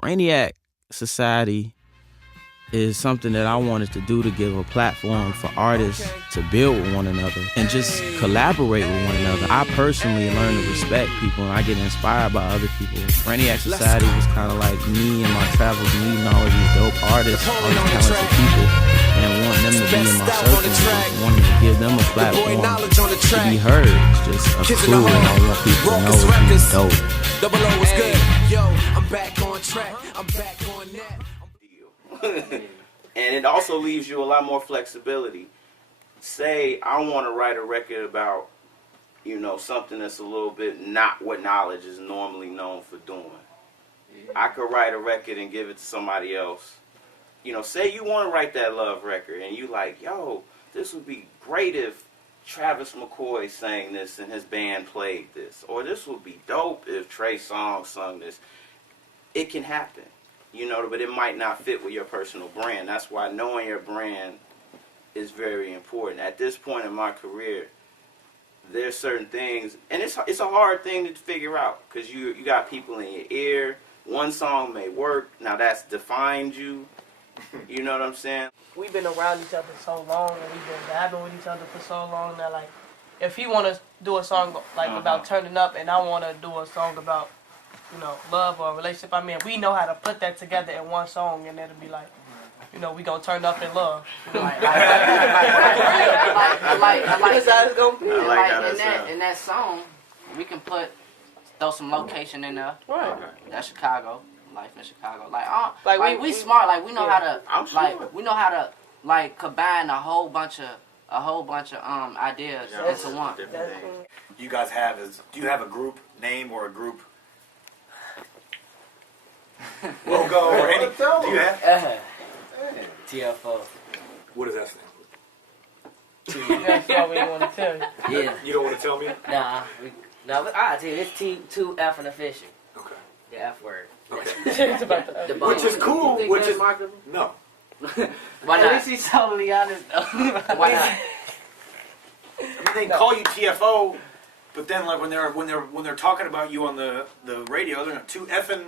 Brainiac Society is something that I wanted to do to give a platform for artists to build with one another and just collaborate with one another. I personally learn to respect people and I get inspired by other people. Brainiac Society was kind of like me and my travels meeting all of these dope artists, all these talented people, and wanting them to be in my circle and wanting to give them a platform to be heard. It's just a crew and I want people to know it's dope. Double O was good. Yo, I'm back on track. I'm back on that. And it also leaves you a lot more flexibility. Say I want to write a record about, something that's a little bit not what knowledge is normally known for doing. I could write a record and give it to somebody else. Say you want to write that love record and you like, yo, this would be great if Travis McCoy sang this and his band played this. Or this would be dope if Trey Songz sung this. It can happen. But it might not fit with your personal brand. That's why knowing your brand is very important. At this point in my career, there's certain things, and it's a hard thing to figure out because you got people in your ear. One song may work. Now that's defined you. You know what I'm saying? We've been around each other so long, and we've been vibing with each other for so long that, like, if he want to do a song about turning up, and I want to do a song about love or a relationship, we know how to put that together in one song, and it'll be like, we gonna turn up in love. I like That's how it's gonna be. In that song, we can throw some location in there. Right. That's Chicago, life in Chicago. We smart. Like we know how to. We know how to combine a whole bunch of ideas into one. You guys do you have a group name or a group logo or any? Do you have? TFO. What does that stand That's all we want to tell you. Yeah. for? You don't want to tell me? Nah. I'll tell you, it's T2F and official. Okay. The F word. Okay. It's about the The Which is cool. Which is marketable? no. Why At not? least he's totally honest though. Why not? They call you TFO, but then like when they're talking about you on the radio, they're too effing.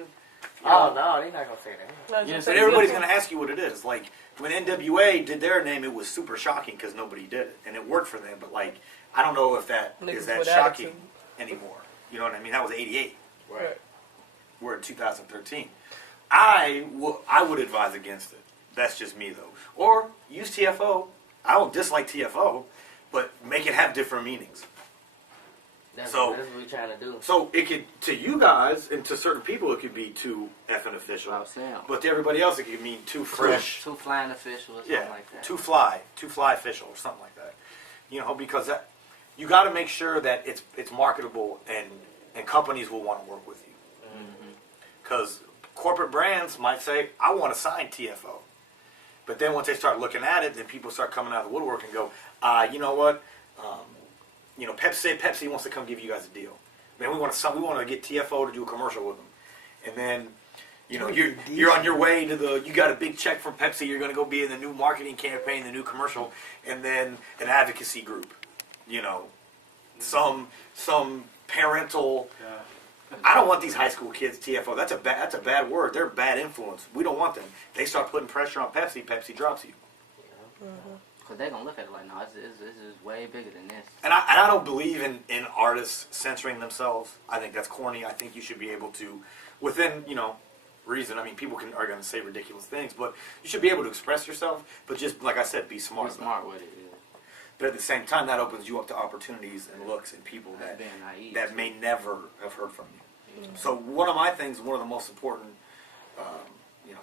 Oh no, they're not gonna say that. But everybody's going to ask you what it is. Like, when NWA did their name, it was super shocking because nobody did it. And it worked for them. But, like, I don't know if that is that shocking anymore. You know what I mean? That was 88. Right. We're in 2013. I would advise against it. That's just me, though. Or use TFO. I don't dislike TFO, but make it have different meanings. That's So- what we're trying to do. So it could, to you guys and to certain people, it could be too effing official. I was saying. But to everybody else, it could mean too fresh. Two flying officials or something Yeah, like that. too fly official or something like that. Because that you got to make sure that it's marketable and companies will want to work with you. Because corporate brands might say, I want to sign TFO. But then once they start looking at it, then people start coming out of the woodwork and go, you know what? Pepsi wants to come give you guys a deal. Man, we want to get TFO to do a commercial with them. And then, you're on your way to you got a big check from Pepsi. You're going to go be in the new marketing campaign, the new commercial, and then an advocacy group. Some parental. I don't want these high school kids TFO. That's a bad word. They're a bad influence. We don't want them. They start putting pressure on Pepsi. Pepsi drops you. Because they're going to look at it like, no, this is way bigger than this. And I don't believe in artists censoring themselves. I think that's corny. I think you should be able to, within, reason. People are going to say ridiculous things, but you should be able to express yourself. But just, like I said, be smart. Be smart with it, yeah. But at the same time, that opens you up to opportunities and looks and people that may never have heard from you. So one of the most important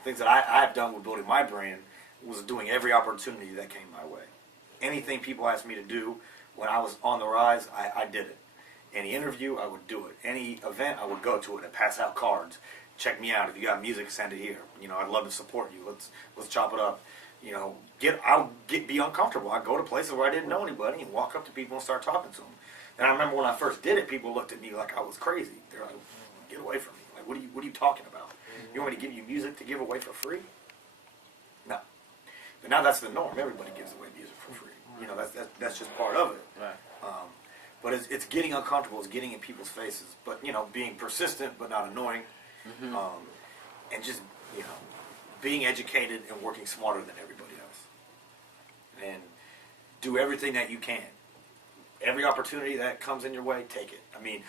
things that I've done with building my brand was doing every opportunity that came my way. Anything people asked me to do when I was on the rise, I did it. Any interview, I would do it. Any event, I would go to it and pass out cards. Check me out. If you got music, send it here. I'd love to support you. Let's chop it up. Be uncomfortable. I'd go to places where I didn't know anybody and walk up to people and start talking to them. And I remember when I first did it, people looked at me like I was crazy. They're like, "Get away from me! Like, what are you talking about? You want me to give you music to give away for free?" No. But now that's the norm. Everybody gives away music for free. That's just part of it. Right. But it's getting uncomfortable. It's getting in people's faces. But being persistent but not annoying. and just, you know, being educated and working smarter than everybody else. And do everything that you can. Every opportunity that comes in your way, take it. I mean,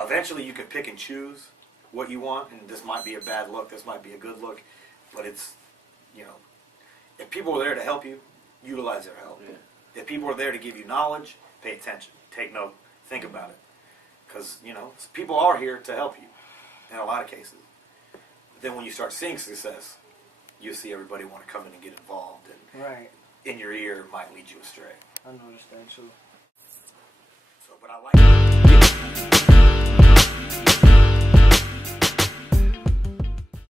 eventually you can pick and choose what you want, and this might be a bad look, this might be a good look, but it's, you know, if people are there to help you, utilize their help. Yeah. If people are there to give you knowledge, pay attention, take note, think about it. Because, you know, people are here to help you in a lot of cases. But then when you start seeing success, you'll see everybody want to come in and get involved, and right. in your ear might lead you astray. I noticed that too. So, but I like